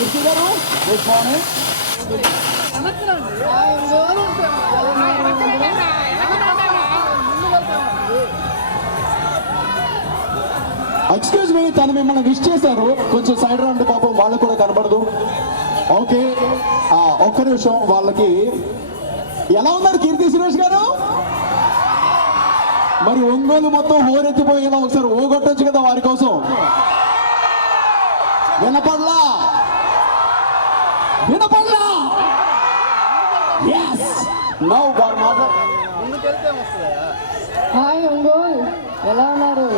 ఏంటి గారు good morning excuse me తను మిమ్మల్ని విష్ చేశారు. కొంచెం సైడ్ రండి పాపం వాళ్ళు కూడా కనబడదు. ఓకే ఒక్క నిమిషం వాళ్ళకి. ఎలా ఉన్నారు కీర్తి సురేష్ గారు? మరి ఒంగోలు మొత్తం హోరెత్తిపోయేలా ఒకసారి ఓగొట్టొచ్చు కదా వారి కోసం. వినపడలా? వినపడలా? ఎస్ నౌ వారు మాట్లాడు హాయ్ ఒంగోల్ ఎలా ఉన్నారు?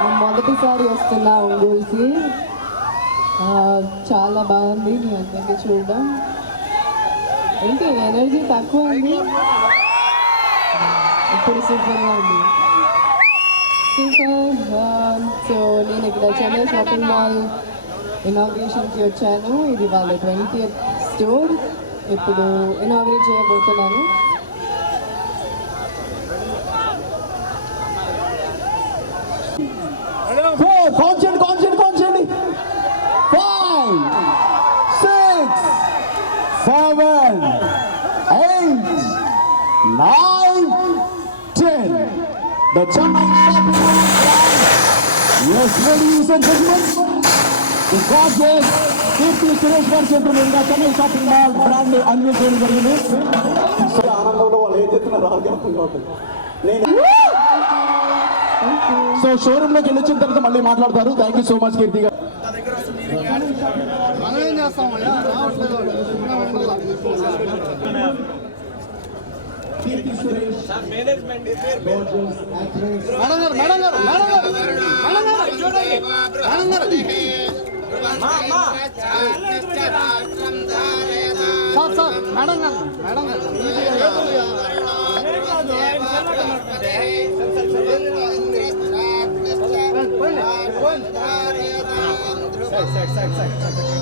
నేను మొదటిసారి వస్తున్నా ఒంగోల్కి చాలా బాగుంది. మీ అందరికీ చూడడం. ఏంటి ఎనర్జీ తక్కువ ఉంది? ఇప్పుడు సూపర్గా ఉంది. సూపర్ సో నేను ఇక్కడ చెన్నై షాపింగ్ మాల్ ఇనాగ్రేషన్కి వచ్చాను ఇది వాళ్ళ ట్వంటీ స్టోర్ ఇప్పుడు ఇనాగ్రేట్ చేయబోతున్నాను ఫోర్ కౌంట్ చేయండి కౌంట్ చేయండి కౌంట్ చేయండి five six seven eight nine ten the Chennai shopping S ladies and gods Keerthi Suresh garu చెప్పిన విధంగా చెన్నై షాపింగ్ మాల్ బ్రాండ్ అన్వేషణ చేయడం జరిగింది సో ఆనందంలో వాళ్ళు ఏం చెప్తున్నారు కావట్లేదు నేను సో షోరూమ్లోకి వెళ్ళి వచ్చిన తర్వాత మళ్ళీ మాట్లాడతారు. Thank you so much Keerthi garu. Sir sir madam garu madam garu side side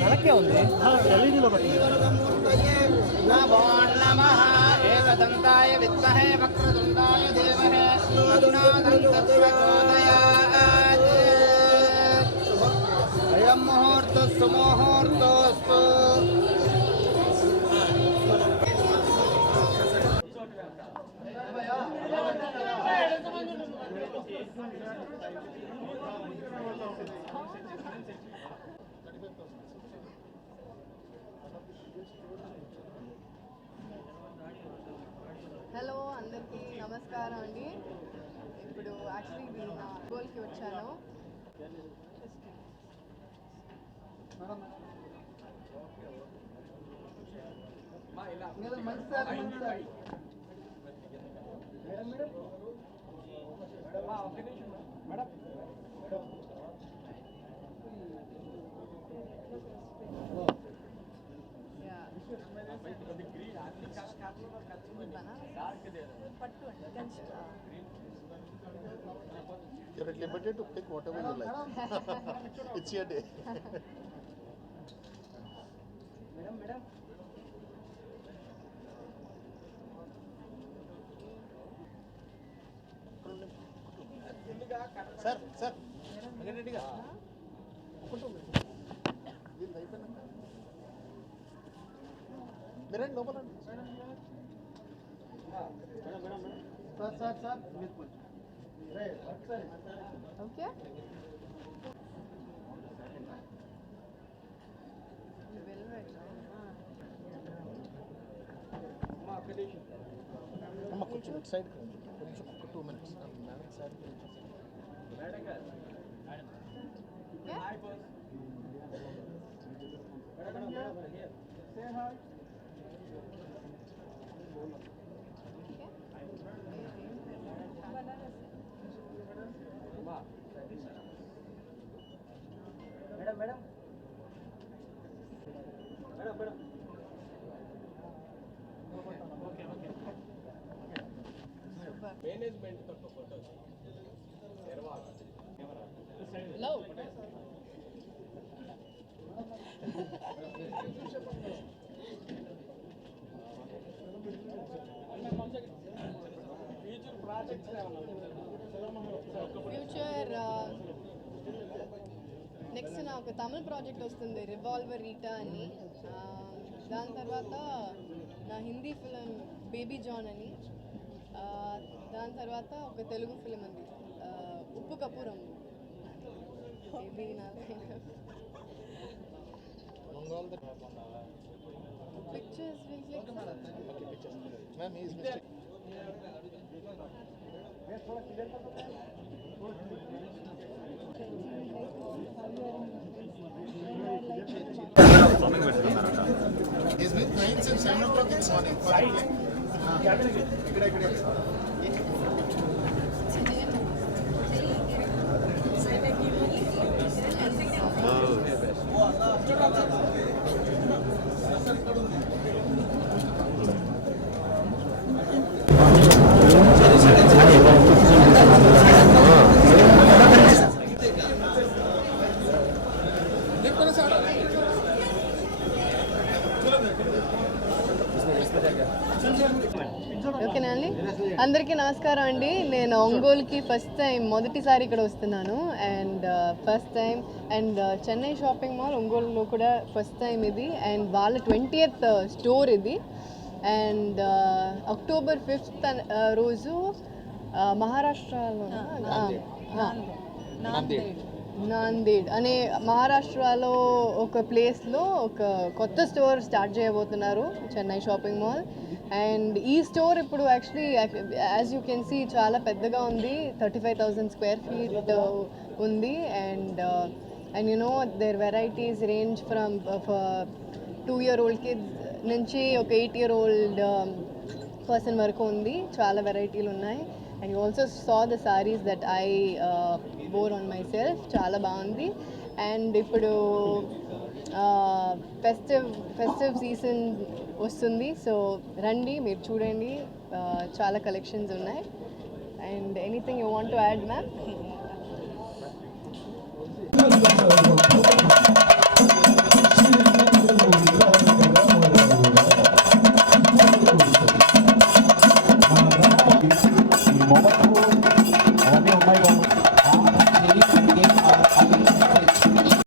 వెనక్కే ఉంది. ఎల్ఈడిలో ఏకదంతాయ విద్మహే అధునా దంతస్వచోదయాత్ అయం అందరికీ నమస్కారం అండి. ఇప్పుడు యాక్చువల్లీ నేను నా గోల్కి వచ్చాను. Madam. You're at liberty to pick whatever you like. it's your day. Sir sir వెంకటరెడ్డిగా వీళ్ళు అయిపోయినాక మీరండి లోపలండి సార్ సార్ సార్ మీరు కొంచెం ఓకే వెల్వెట్ అమ్మ కొంచెం ఇటు సైడ్ కొంచెం ఒక two minutes madam side madam. Madam madam okay okay management का तो फ़ोटो सेवा कैमरा लो ఒక తమిళ ప్రాజెక్ట్ వస్తుంది రివాల్వర్ రీటా అని. ఆ, దాని తర్వాత నా హిందీ ఫిలిం బేబీ జాన్ అని. ఆ, దాని తర్వాత ఒక తెలుగు ఫిలిం ఉంది ఉప్పు కపూరం. బేబీ నా pictures He's been playing since 7 o'clock this morning. Correctly. అండి అందరికీ నమస్కారం అండి. నేను ఒంగోలుకి ఫస్ట్ టైం మొదటిసారి ఇక్కడ వస్తున్నాను. And first time and Chennai shopping mall ఒంగోలులో కూడా ఫస్ట్ టైం ఇది. అండ్ వాళ్ళ ట్వంటీయత్ స్టోర్ ఇది. అండ్ అక్టోబర్ ఫిఫ్త్ రోజు uh, మహారాష్ట్రలో నాందేడ్. అనే మహారాష్ట్రలో ఒక ప్లేస్లో ఒక కొత్త స్టోర్ స్టార్ట్ చేయబోతున్నారు చెన్నై షాపింగ్ మాల్ అండ్ ఈ స్టోర్ ఇప్పుడు actually as you can see చాలా పెద్దగా ఉంది. Thirty five thousand square feet uh, ఉంది. And uh, and you know there varieties range from uh, two year old kids నుంచి ఒక eight year old um, person వరకు ఉంది. చాలా వెరైటీలు ఉన్నాయి. And you also saw the saris that I bore on myself. చాలా బాగుంది. అండ్ ఇప్పుడు ఫెస్టివ్ ఫెస్టివ్ సీజన్ వస్తుంది. సో రండి మీరు చూడండి. చాలా కలెక్షన్స్ ఉన్నాయి. And anything you want to add ma'am?